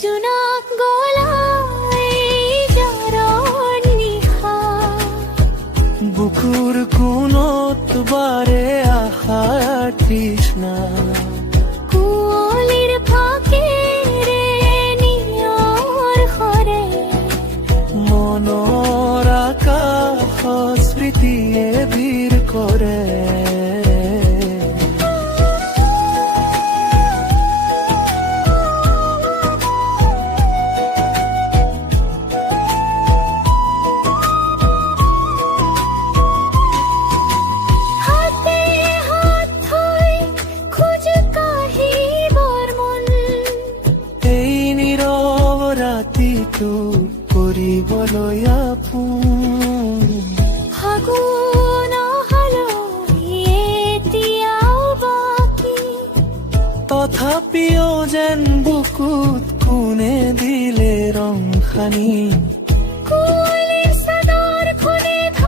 জোনাক গলায় জাৰৰ নিশা বুকুৰ কোণত বাৰে আশাৰ তৃষ্ণা কুঁৱলীৰ ফাঁকেৰে নিয়ৰ সৰে মনৰ আকাশ স্মৃতিয়ে ভিৰ কৰে হাতে হাত থৈ খোজ কাঢ়িবৰ মন এই নীৰৱ ৰাতিটো কৰিবলৈ আপোন ফাগুন অহালৈ এতিয়াও বাকী তথাপিও যেন বুকুত কোনে দিলে ৰং সানি কুঁৱলীৰ